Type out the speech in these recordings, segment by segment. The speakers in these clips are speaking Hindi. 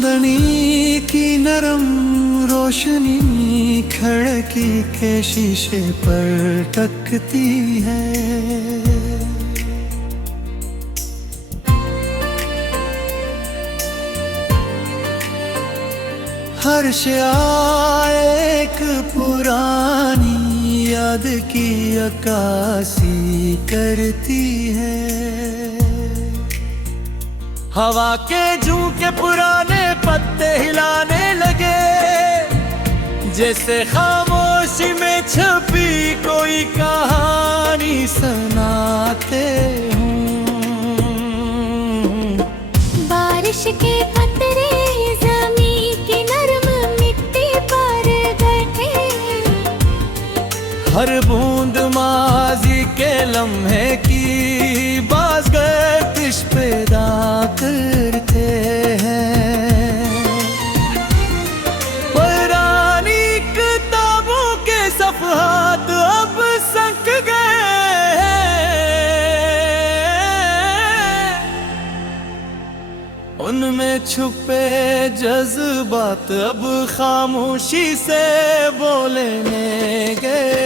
चांदनी की नरम रोशनी खिड़की के शीशे पर टकती है। हर शाम एक पुरानी याद की अक्कासी करती है। हवा के झोंके पुराने पत्ते हिलाने लगे, जैसे खामोशी में छुपी कोई कहानी सुनाते हूँ। बारिश के कतरे ज़मीन की नरम मिट्टी पर बैठे, हर बूंद माजी के लम्हे की बाज़गर्दिश पैदा करते हैं। पुरानी किताबों के सफ़हात अब संक गए, उनमें छुपे जज्बात अब खामोशी से बोलने गए।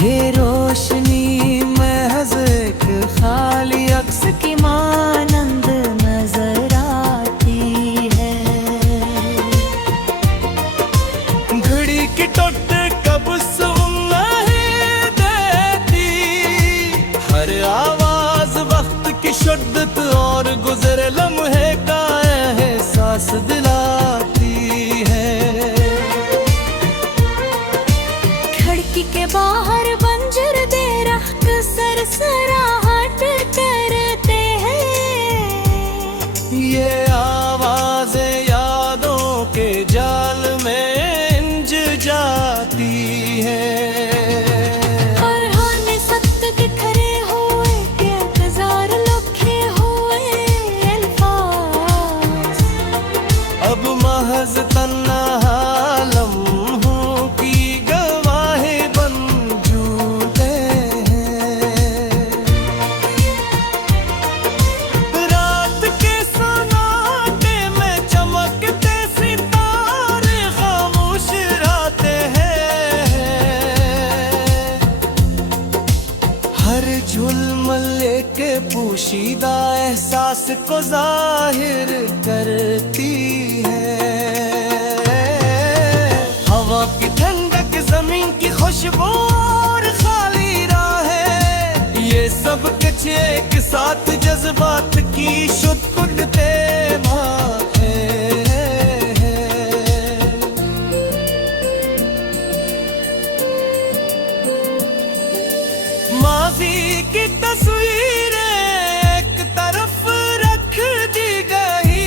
ये रोशनी महज एक खाली अक्स की मानंद नजर आती है। घड़ी की टोट कब सुन नहीं देती, हर आवाज वक्त की शिद्दत और गुजरे लम्हे का एहसास दिलाती है। खिड़की के बाहर बंजर दे रख सरसराहट करते हैं। ये आवाज़ें यादों के जाल में इंज जाती है। फरहान सख्त बिखरे हुए के इंतजार लखे हुए अल्फाज अब महज तन्हा लम्हों की गवाही बन जूते हैं। रात के सन्नाटे में चमकते सितारे खामोश रहते हैं। हर झुलमले के पोशीदा एहसास को जाहिर करती है। हवा की ठंडक, जमीन की खुशबू और खाली राहें, ये सब कुछ एक साथ जज्बात की शुद्ध कुटते माथे हैं। माजी की तस्वीरें एक तरफ रख दी गई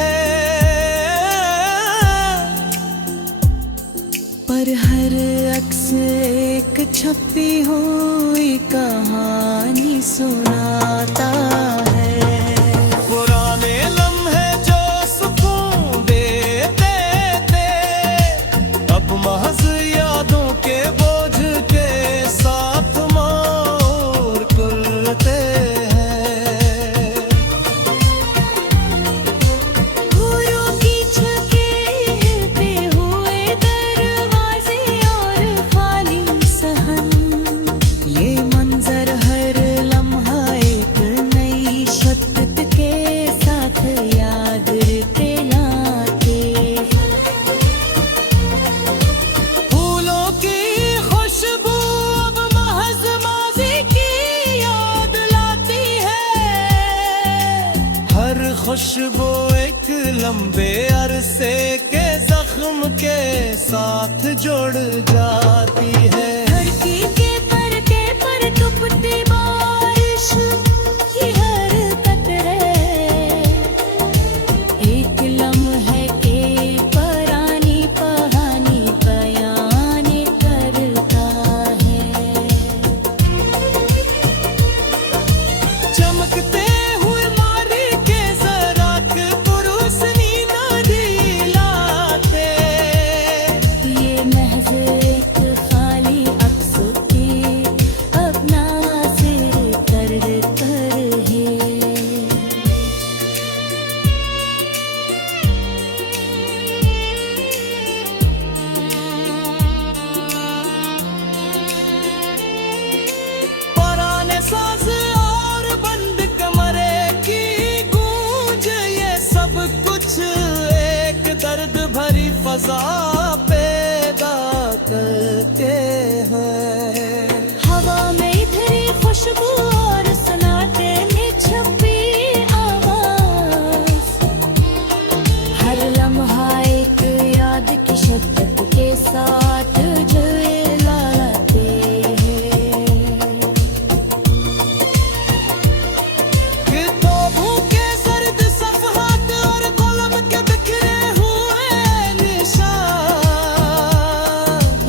है, पर हर अक्स एक छपी हुई कहानी सुनाता है। पुराने लम्हे जो सुकून देते थे, अब महज यादों के बोझ के साथ मोर करते हैं। फूलों की छके हिलते हुए दरवाजे और खाली सहन, ये मंजर हर लम्हा एक नई शिद्दत के साथ याद दिलाते। फूलों की खुशबू अब महज माजी की याद लाती है। हर खुशबू एक लंबे अरसे के जख्म के साथ जुड़ जाती है। धरती के परते पर टूटती बारिश की हर कतरे, एक लम्हे के पुरानी कहानी बयान करता है। चमकते हुए मारी के जराक पुरुषनी न दिलाते, ये महज एक खाली फजा पैदा करते हैं। हवा में इधरी खुशबू और सन्नाटे में छुपी आवाज, हर लम्हा एक याद की शिद्दत के साथ जलाते हैं। किताबों के सर्द सफ़हात और कलम के बिखरे हुए निशान,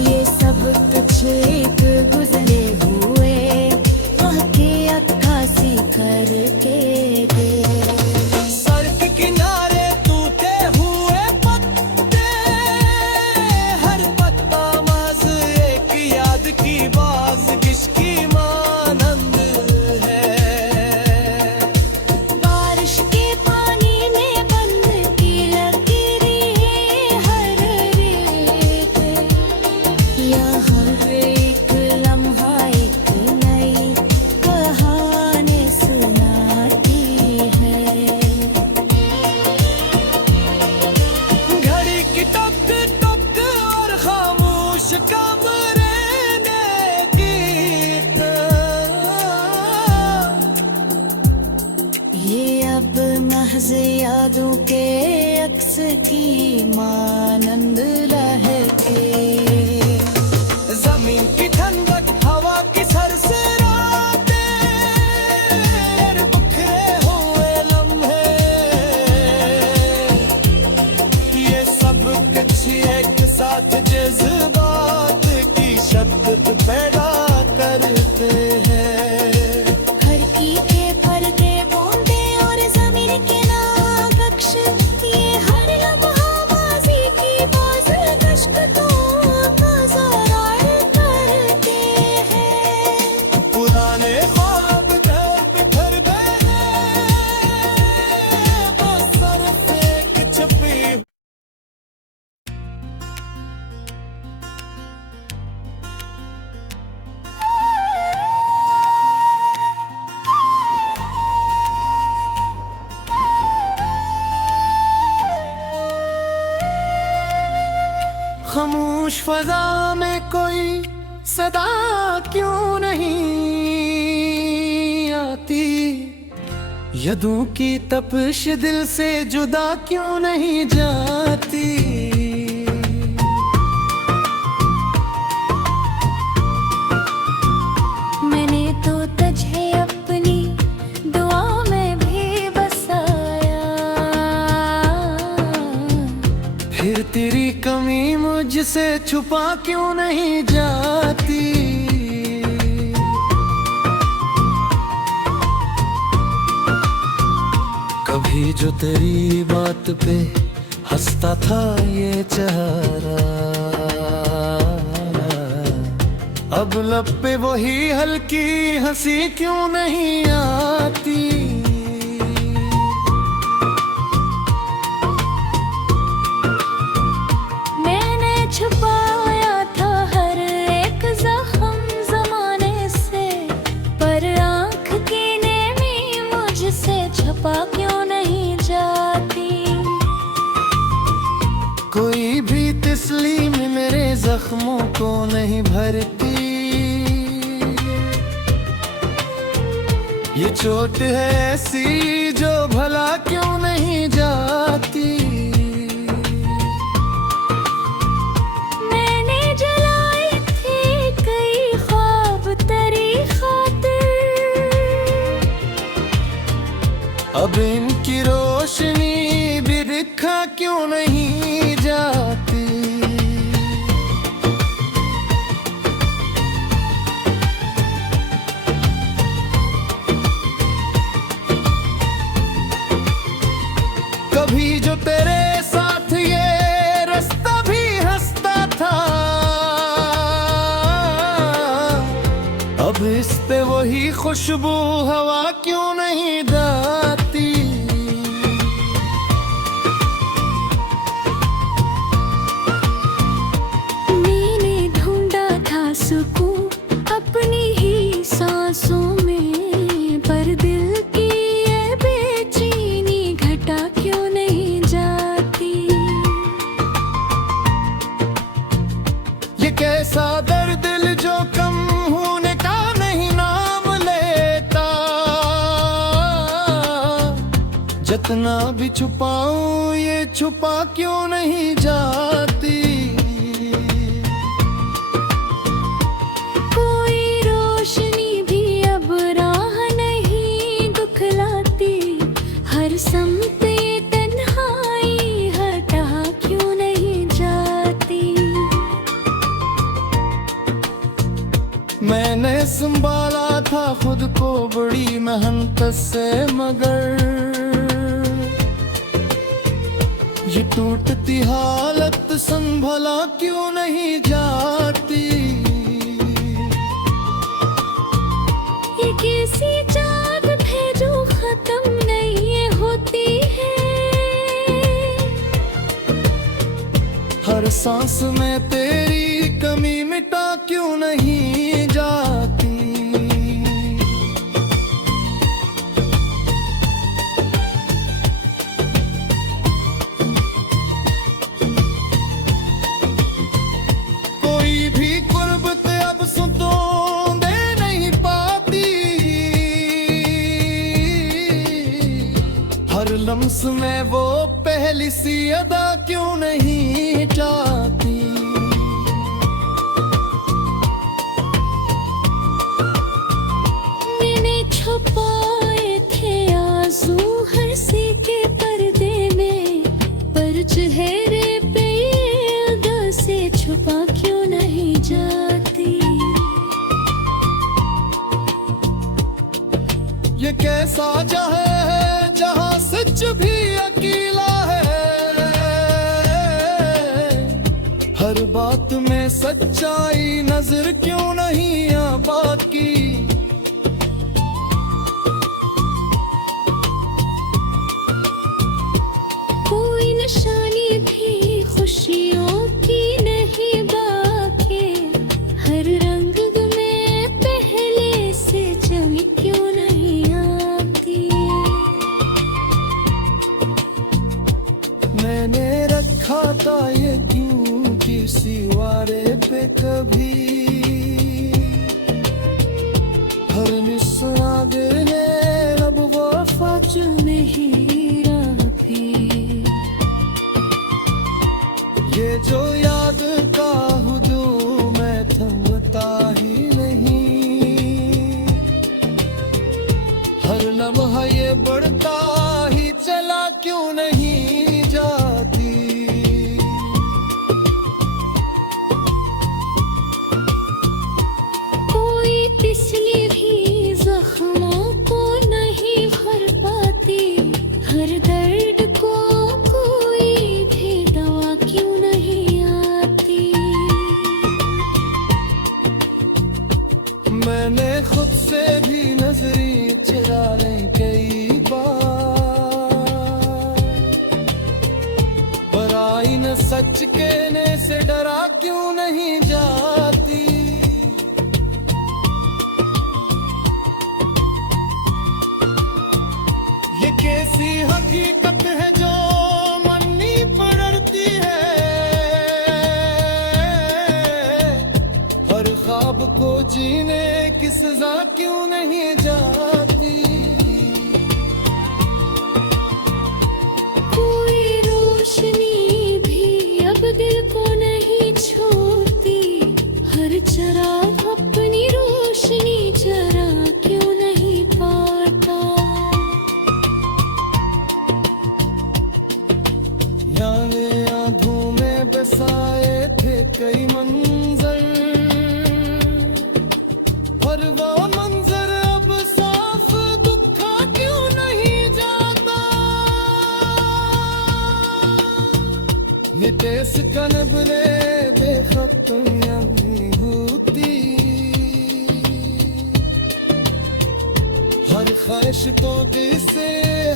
ये सब कुछ एक गुजरे हुए वह की अक्कासी करके दे। सड़क किनारे टूटे हुए पत्ते, हर पत्ता महज एक याद की बाज किसकी मानंद है। बारिश के पानी में बंद की लकीरें हैं हर रेत, या हर एक लम्हा एक नई कहानी सुनाती है। घड़ी की टक टक और खामोश कमरे ने गीत, ये अब महज यादों के अक्स की मानंद रहते। जमीन की ठंडक, हवा की सरसराहटें, बिखरे हुए लम्हे, ये सब कुछ एक साथ जज्बात की शक्ति पैदा करते हैं। हर कीके पर्दे बूंदे और जमीन के नागक्ष, ये हर लम्हा माजी की बाज़ कश्तों का ज़राए करते हैं। पुराने ख्वाब घर बिखर गए, बस सिर्फ एक छुपी खामोश फजा में कोई सदा क्यों नहीं आती, यदों की तपिश दिल से जुदा क्यों नहीं जाती। मैंने तो तुझे अपनी दुआ में भी बसाया, फिर तेरी कमी मुझसे छुपा क्यों नहीं जाती। कभी जो तेरी बात पे हंसता था ये चेहरा, अब लब पे वही हल्की हंसी क्यों नहीं आती। मैंने छुपाया था हर एक जख्म जमाने से, पर आँख की नेमी मुझसे छुपा क्यों नहीं जाती। कोई भी तस्लीम मेरे जख्मों को नहीं भरती, ये चोट है ऐसी जो भला क्यों नहीं जाती। मैंने जलाई थी कई ख्वाब तेरी खातिर, अब इनकी रोशनी भी दिखा क्यों नहीं जाती। कभी जो तेरे साथ ये रास्ता भी हंसता था, अब इस पे वही खुशबू हवा क्यों नहीं दाती। मैंने ढूंढा था सुकून अपनी ही सांसों में, पर दिल की ये बेचैनी घटा क्यों नहीं जाती। कितना भी छुपाऊं ये छुपा क्यों नहीं जाती। कोई रोशनी भी अब राह नहीं दिखलाती, हर संत ये तन्हाई हटा क्यों नहीं जाती। मैंने संभाला था खुद को बड़ी मेहनत से, मगर ये टूटती हालत संभला क्यों नहीं जाती। ये कैसी चादर है जो खत्म नहीं होती है, हर सांस में तेरी कमी मिटा क्यों नहीं जाती। कोई भी कुर्बत अब सुतों दे नहीं पाती, हर लम्स में वो पहली सी अदा क्यों नहीं चाहती। मैंने छुपाए थे आंसू हर सी के पर्दे में, पर चेहरे पे ये अदा से छुपा क्यों नहीं जाती। ये कैसा जहाँ है जहाँ सच भी अकेला है, हर बात में सच्चाई नजर क्यों नहीं आबाद की। कोई निशानी भी खुशियों की नहीं बाकी, हर रंग में पहले से चली क्यों नहीं आती। मैंने रखा था ये क्यों किसी वारे पे कभी, हर निशान ने अब वफा में ही रही, ये जो याद का हुजूम मैं थमता ही नहीं, हर लम्हा ये बढ़ता ही चला क्यों नहीं जाती। कोई तिसली भी जख्मों को नहीं भर पाती, हर दर्द को कोई भी दवा क्यों नहीं आती। मैंने खुद से भी नजरी चुरा ले कई बार, पर आईना सच कहने से डरा क्यों नहीं जाती। ये कैसी हकीकत है जो मन्नी पड़ती है, हर ख्वाब को जीने की सजा क्यों नहीं जाती। कोई रोशनी भी अब दिल को नहीं छोड़ती, हर चराग अपनी रोशनी जरा क्यों नहीं पाता। याने आंखों में बसाए थे कई मंजर, पर वो मंजर अब साफ दुखा क्यों नहीं जाता। नितेश कनबरे बेखत नहीं होती, हर ख्वाहिश तो दिल से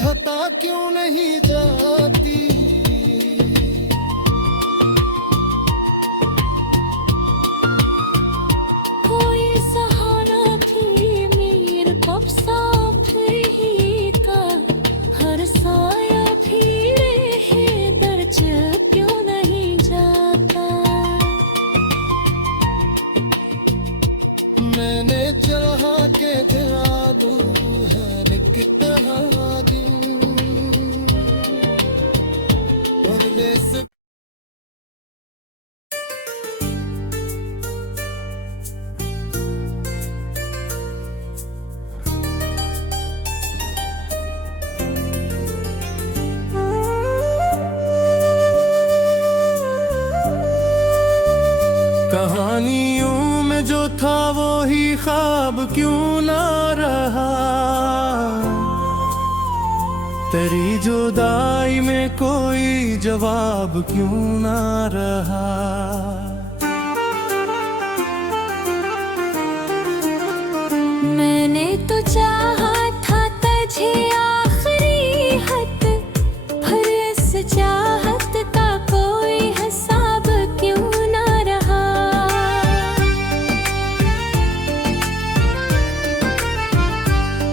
हटा क्यों नहीं जाती। कोई सहारा भी मेरे कब साफ ही का, हर साया भी रहे दर्ज क्यों नहीं जाता। मैंने चाहा के दिला दूं हर एक दिन, जो था वो ही ख्वाब क्यों ना रहा, तेरी जुदाई में कोई जवाब क्यों ना रहा। मैंने तो चाहा था तुझे आखिरी हद, पर इस चाहत का कोई हिसाब क्यों ना रहा।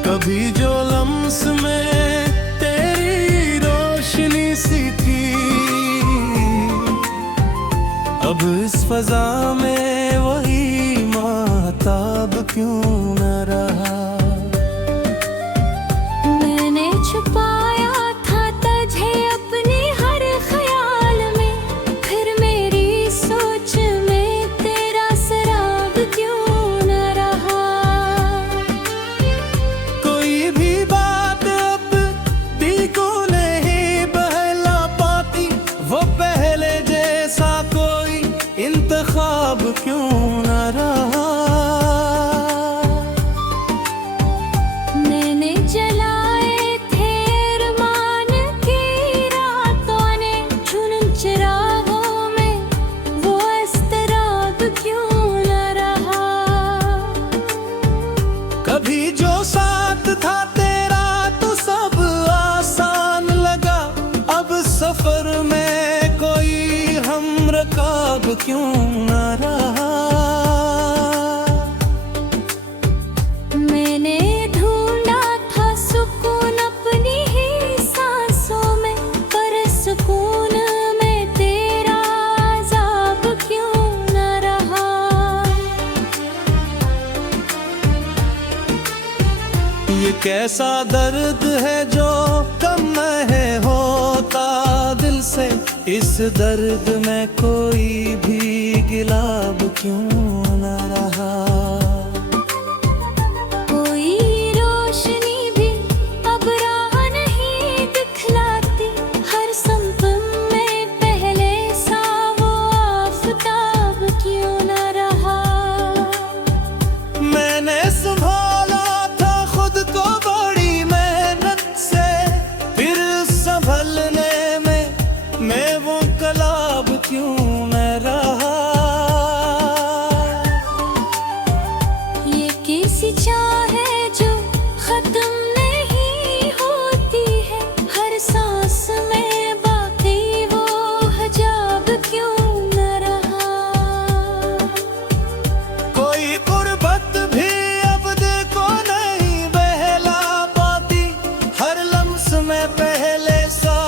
कभी जो लम्स में तेरी रोशनी सी थी, अब इस फजा में वही महताब क्यों न रहा। मैंने छुपाया था तुझे अपने हर ख्याल में, फिर मेरी सोच में तेरा सराब क्यों न रहा। कोई भी बात अब दिल को नहीं बहला पाती, वो पहले जैसा कोई इंतखाब क्यों न रहा। मैंने जलाए थे अरमान की रातों ने, चुन चिरागों में वो इस्तराब क्यों न रहा। कभी जो साथ था तेरा तो सब आसान लगा, अब सफर में कोई हम रकाब क्यों न रहा। मैंने ढूंढा था सुकून अपनी ही सांसों में, पर सुकून में तेरा अज़ाब क्यों न रहा। ये कैसा दर्द है जो कम है होता दिल से, इस दर्द में कोई भी गिलाब क्यों न रहा। कोई रोशनी भी अब राह नहीं दिखलाती, हर संप में पहले सा वो आफताब क्यों न रहा। मैंने संभाला था खुद को बड़ी मेहनत से, फिर संभलने में मैं वो कलाब क्यों न रहा। ये कैसी चाह है जो खत्म नहीं होती है, हर सांस में बाकी वो हजाब क्यों न रहा। कोई गुर्बत भी अब दिल को नहीं बहला पाती, हर लम्स में पहले सा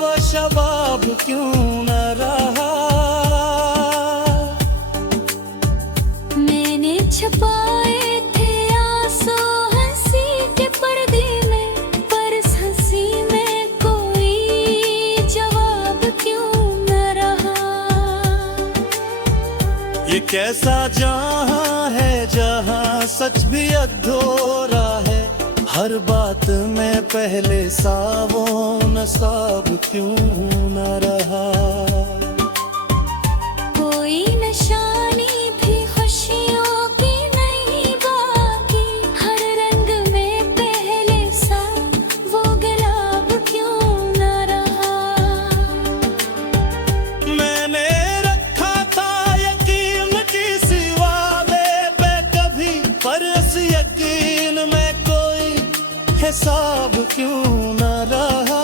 वो शबाब क्यों न रहा। मैंने छुपाए थे आंसू हंसी के पर्दे में, पर इस हंसी में कोई जवाब क्यों न रहा। ये कैसा जहां है जहां सच भी अधूरा है, हर बात में पहले सा वो नसाब क्यों न रहा। कोई निशानी भी खुशियों की नहीं बाकी, हर रंग में पहले सा वो गुलाब क्यों न रहा। मैंने रखा था यकीन किसी वादे पे कभी, पर इस यकीन में कोई हिसाब क्यों न रहा।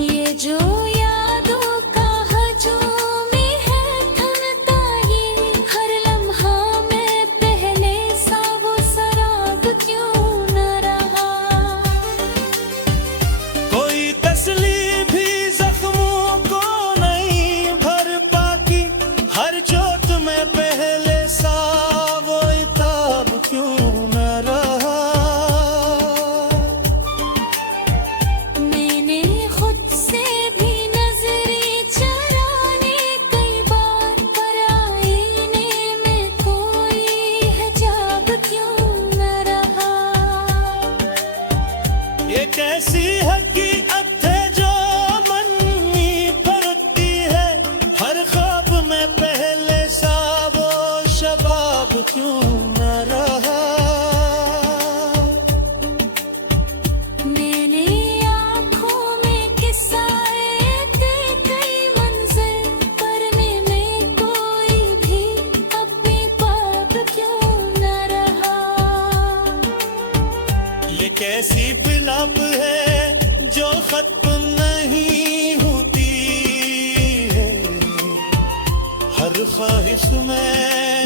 ये जो यादों का हजूम है थमता ये, हर लम्हा में पहले सा वो शराब क्यों न रहा। कोई तसली भी जख्मों को नहीं भर पाती, हर चोट में पहले सा वो इताब क्यों न रहा। मैंने खुद से भी ख्वाहिश में